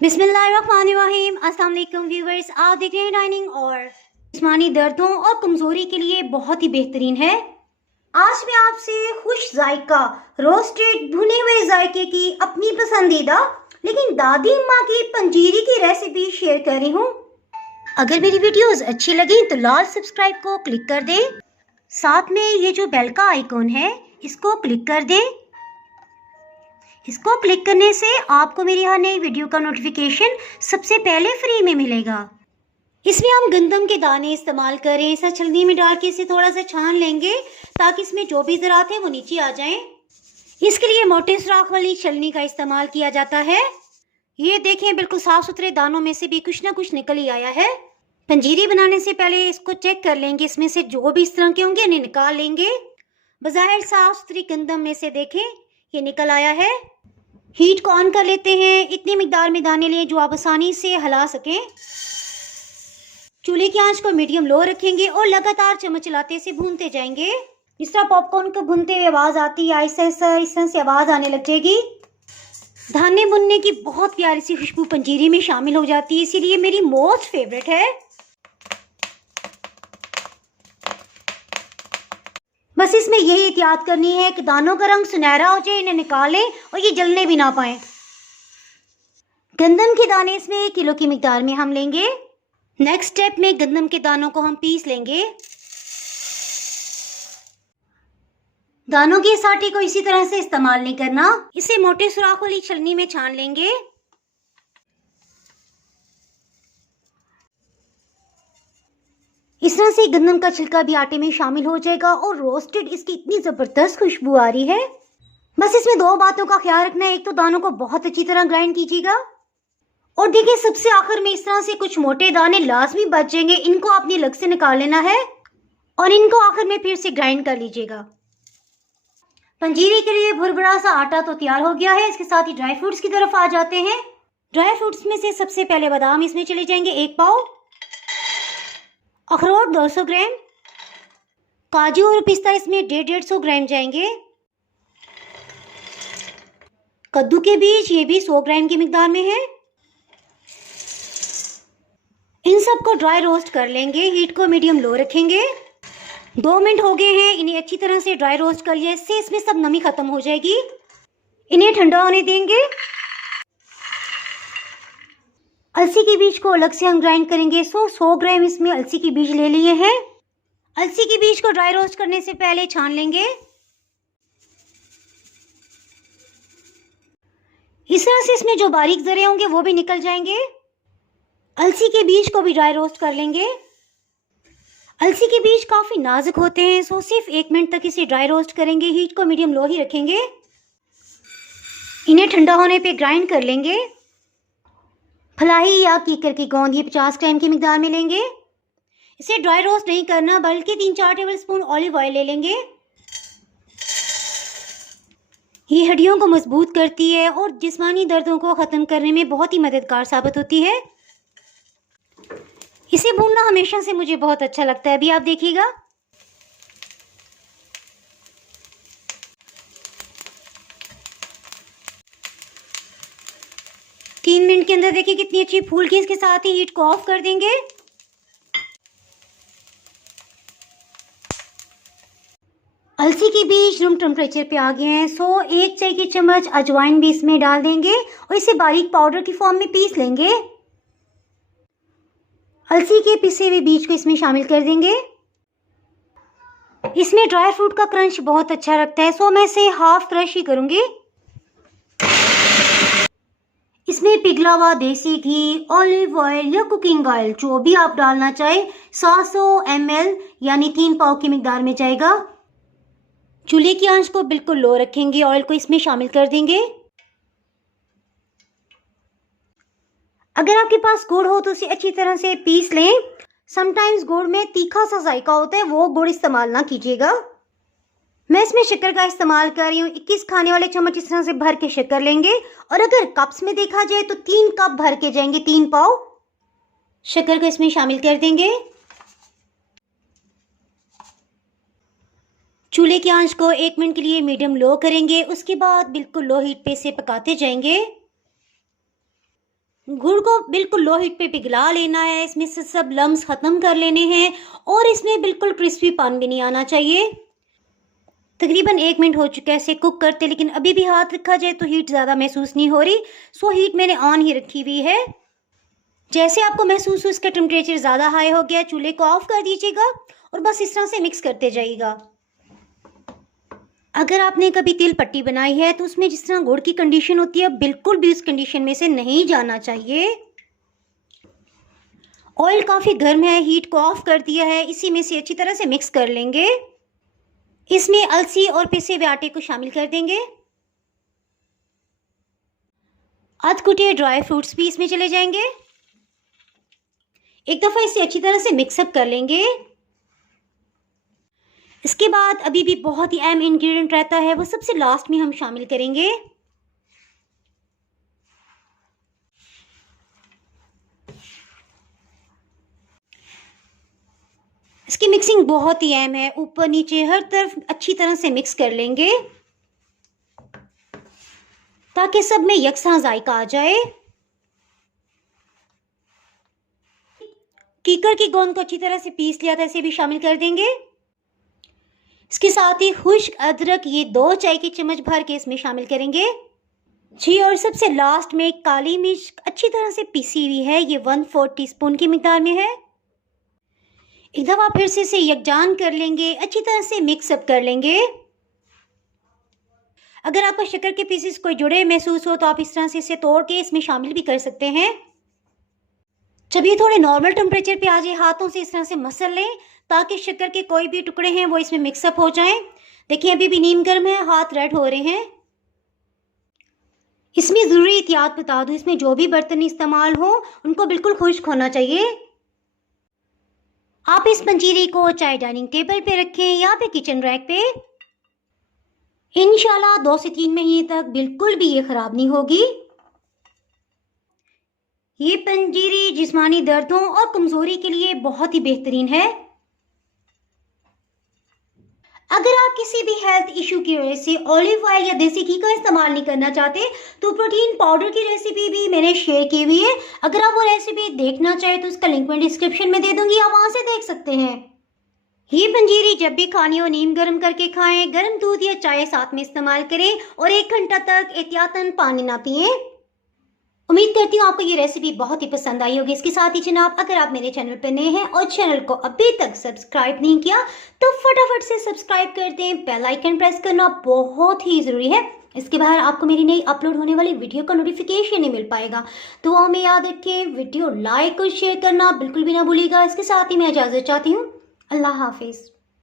बिस्मिल्लाहिर्रहमानिर्रहीम। अस्सलाम वालेकुम व्यूवर्स, आप देख रहे हैं डाइनिंग और जिस्मानी दर्दों और कमज़ोरी के लिए बहुत ही बेहतरीन है। आज मैं आपसे खुश जायका रोस्टेड भुने हुए जायके की अपनी पसंदीदा लेकिन दादी अम्मा की पंजीरी की रेसिपी शेयर कर रही हूँ। अगर मेरी वीडियोस अच्छी लगी तो लाल सब्सक्राइब को क्लिक कर दें, साथ में ये जो बेल का आइकॉन है इसको क्लिक कर दें। इसको क्लिक करने से आपको मेरी हर नई वीडियो का नोटिफिकेशन सबसे पहले फ्री में मिलेगा। इसमें हम गंदम के दाने इस्तेमाल करें, इसे छलनी में डाल के इसे थोड़ा सा छान लेंगे ताकि इसमें जो भी ज़रात है वो नीचे आ जाएं। इसके लिए मोटे सुराख वाली छलनी का इस्तेमाल किया जाता है। ये देखें, बिल्कुल साफ सुथरे दानों में से भी कुछ ना कुछ निकल ही आया है। पंजीरी बनाने से पहले इसको चेक कर लेंगे, इसमें से जो भी इस तरह के होंगे इन्हें निकाल लेंगे। बज़ाहिर साफ सुथरी गंदम में से देखें ये निकल आया है। हीट को ऑन कर लेते हैं। इतनी मिकदार में दाने लें जो आप आसानी से हिला सकें। चूल्हे की आंच को मीडियम लो रखेंगे और लगातार चम्मच चलाते से भूनते जाएंगे। जिस तरह पॉपकॉर्न को भूनते हुए आवाज़ आती है, आहिस्ता आहिस्ता इस तरह से आवाज़ आने लग जाएगी। दाने भुनने की बहुत प्यारी सी खुशबू पंजीरी में शामिल हो जाती है, इसीलिए मेरी मोस्ट फेवरेट है। बस इसमें यही एहतियात करनी है कि दानों का रंग सुनहरा हो जाए, इन्हें निकालें और ये जलने भी ना पाए। गंदम के दाने इसमें 1 किलो की मिकदार में हम लेंगे। नेक्स्ट स्टेप में गंदम के दानों को हम पीस लेंगे। दानों की इस आटे को इसी तरह से इस्तेमाल नहीं करना, इसे मोटे सुराख वाली छलनी में छान लेंगे। इस तरह से गंदम का छिलका भी आटे में शामिल हो जाएगा और रोस्टेड इसकी इतनी ज़बरदस्त खुशबू आ रही है। बस इसमें 2 बातों का ख्याल रखना है। एक तो दानों को बहुत अच्छी तरह ग्राइंड कीजिएगा और देखिए सबसे आखिर में इस तरह से कुछ मोटे दाने लाजमी बच जाएंगे, इनको अपनी लग से निकाल लेना है और इनको आखिर में फिर से ग्राइंड कर लीजिएगा। पंजीरी के लिए भुरभुरा सा आटा तो तैयार हो गया है। इसके साथ ही ड्राई फ्रूट्स की तरफ आ जाते हैं। ड्राई फ्रूट्स में से सबसे पहले बादाम इसमें चले जाएंगे 1 पाव, अखरोट 200 ग्राम, काजू और पिस्ता इसमें 150 ग्राम जाएंगे, कद्दू के बीज ये भी 100 ग्राम की मिकदार में है। इन सबको ड्राई रोस्ट कर लेंगे। हीट को मीडियम लो रखेंगे। 2 मिनट हो गए हैं, इन्हें अच्छी तरह से ड्राई रोस्ट कर लिया, इससे इसमें सब नमी खत्म हो जाएगी। इन्हें ठंडा होने देंगे। अलसी के बीज को अलग से हम ग्राइंड करेंगे। 100 ग्राम इसमें अलसी के बीज ले लिए हैं। अलसी के बीज को ड्राई रोस्ट करने से पहले छान लेंगे। इस तरह से इसमें जो बारीक जरे होंगे वो भी निकल जाएंगे। अलसी के बीज को भी ड्राई रोस्ट कर लेंगे। अलसी के बीज काफ़ी नाजुक होते हैं, सो सिर्फ 1 मिनट तक इसे ड्राई रोस्ट करेंगे। हीट को मीडियम लो ही रखेंगे। इन्हें ठंडा होने पे ग्राइंड कर लेंगे। फलाही या कीकर की गोंद ये 50 ग्राम की मिकदार में लेंगे। इसे ड्राई रोस्ट नहीं करना बल्कि 3-4 टेबल स्पून ऑलिव ऑयल ले लेंगे। ये हड्डियों को मजबूत करती है और जिस्मानी दर्दों को ख़त्म करने में बहुत ही मददगार साबित होती है। इसे भूनना हमेशा से मुझे बहुत अच्छा लगता है, अभी आप देखिएगा। तीन मिनट के अंदर देखिए कितनी अच्छी फूल की। इसके साथ ही हीट को ऑफ कर देंगे। अलसी के बीज रूम टेम्परेचर पे आ गए हैं। 1 चाय की चम्मच अजवाइन भी इसमें डाल देंगे और इसे बारीक पाउडर की फॉर्म में पीस लेंगे। अलसी के पिसे हुए बीज को इसमें शामिल कर देंगे। इसमें ड्राई फ्रूट का क्रंच बहुत अच्छा लगता है, सो मैं इसे हाफ क्रश ही करूंगी। इसमें पिघला हुआ देसी घी, ऑलिव ऑयल या कुकिंग ऑयल जो भी आप डालना चाहे 700 ml यानी 3 पाव की मिकदार में जाएगा। चूल्हे की आंच को बिल्कुल लो रखेंगे। ऑयल को इसमें शामिल कर देंगे। अगर आपके पास गुड़ हो तो उसे अच्छी तरह से पीस लें। समटाइम्स गुड़ में तीखा सा जायका होता है, वो गुड़ इस्तेमाल ना कीजिएगा। मैं इसमें शक्कर का इस्तेमाल कर रही हूँ। 21 खाने वाले चम्मच इस तरह से भर के शक्कर लेंगे और अगर कप्स में देखा जाए तो 3 कप भर के जाएंगे। 3 पाव शक्कर को इसमें शामिल कर देंगे। चूल्हे की आंच को 1 मिनट के लिए मीडियम लो करेंगे। उसके बाद बिल्कुल लो हीट पे इसे पकाते जाएंगे। गुड़ को बिल्कुल लो हीट पे पिघला लेना है, इसमें से सब लम्स ख़त्म कर लेने हैं और इसमें बिल्कुल क्रिस्पीपन भी नहीं आना चाहिए। तकरीबन 1 मिनट हो चुका है इसे कुक करते, लेकिन अभी भी हाथ रखा जाए तो हीट ज़्यादा महसूस नहीं हो रही। सो हीट मैंने ऑन ही रखी हुई है। जैसे आपको महसूस हो इसका टेम्परेचर ज़्यादा हाई हो गया, चूल्हे को ऑफ कर दीजिएगा और बस इस तरह से मिक्स करते जाइएगा। अगर आपने कभी तिल पट्टी बनाई है तो उसमें जिस तरह गुड़ की कंडीशन होती है, बिल्कुल भी उस कंडीशन में से नहीं जाना चाहिए। ऑयल काफ़ी गर्म है, हीट को ऑफ कर दिया है, इसी में से अच्छी तरह से मिक्स कर लेंगे। इसमें अलसी और पिसे हुए आटे को शामिल कर देंगे। अधकुटे ड्राई फ्रूट्स भी इसमें चले जाएंगे। एक दफ़ा इसे अच्छी तरह से मिक्सअप कर लेंगे। इसके बाद अभी भी बहुत ही अहम इंग्रेडिएंट रहता है, वो सबसे लास्ट में हम शामिल करेंगे। इसकी मिक्सिंग बहुत ही अहम है, ऊपर नीचे हर तरफ अच्छी तरह से मिक्स कर लेंगे ताकि सब में यकसा जायका आ जाए। कीकर की गोंद को अच्छी तरह से पीस लिया था, इसे भी शामिल कर देंगे। इसके साथ ही खुश्क अदरक ये 2 चाय के चम्मच भर के इसमें शामिल करेंगे जी। और सबसे लास्ट में काली मिर्च अच्छी तरह से पीसी हुई है, ये 1/4 टीस्पून की मिकदार में है। एक दफ़ा फिर से इसे यकजान कर लेंगे, अच्छी तरह से मिक्सअप कर लेंगे। अगर आपको शक्कर के पीसेस कोई जुड़े महसूस हो तो आप इस तरह से इसे तोड़ के इसमें शामिल भी कर सकते हैं। जब ये थोड़े नॉर्मल टेम्परेचर पे आ जाए, हाथों से इस तरह से मसल लें ताकि शक्कर के कोई भी टुकड़े हैं वो इसमें मिक्सअप हो जाएं। देखिए अभी भी नीम गर्म है, हाथ रेड हो रहे हैं। इसमें ज़रूरी एहतियात बता दूं, इसमें जो भी बर्तन इस्तेमाल हो उनको बिल्कुल खुश्क होना चाहिए। आप इस पंजीरी को चाहे डाइनिंग टेबल पे रखें या फिर किचन रैक पे। इंशाल्लाह 2 से 3 महीने तक बिल्कुल भी ये ख़राब नहीं होगी। ये पंजीरी जिस्मानी दर्दों और कमज़ोरी के लिए बहुत ही बेहतरीन है। अगर आप किसी भी हेल्थ इशू की वजह से ऑलिव ऑयल या देसी घी का इस्तेमाल नहीं करना चाहते तो प्रोटीन पाउडर की रेसिपी भी मैंने शेयर की हुई है। अगर आप वो रेसिपी देखना चाहें तो उसका लिंक मैं डिस्क्रिप्शन में दे दूंगी, आप वहां से देख सकते हैं। ये पंजीरी जब भी खानी हो नीम गर्म करके खाएं, गर्म दूध या चाय साथ में इस्तेमाल करें और 1 घंटा तक एहतियातन पानी ना पिएं। उम्मीद करती हूँ आपको ये रेसिपी बहुत ही पसंद आई होगी। इसके साथ ही जनाब, अगर आप मेरे चैनल पर नए हैं और चैनल को अभी तक सब्सक्राइब नहीं किया तो फटाफट से सब्सक्राइब कर दें। बेल आइकन प्रेस करना बहुत ही ज़रूरी है, इसके बाहर आपको मेरी नई अपलोड होने वाली वीडियो का नोटिफिकेशन नहीं मिल पाएगा। तो हमें याद रखें, वीडियो लाइक और शेयर करना बिल्कुल भी ना भूलिएगा। इसके साथ ही मैं इजाज़त चाहती हूँ। अल्लाह हाफिज़।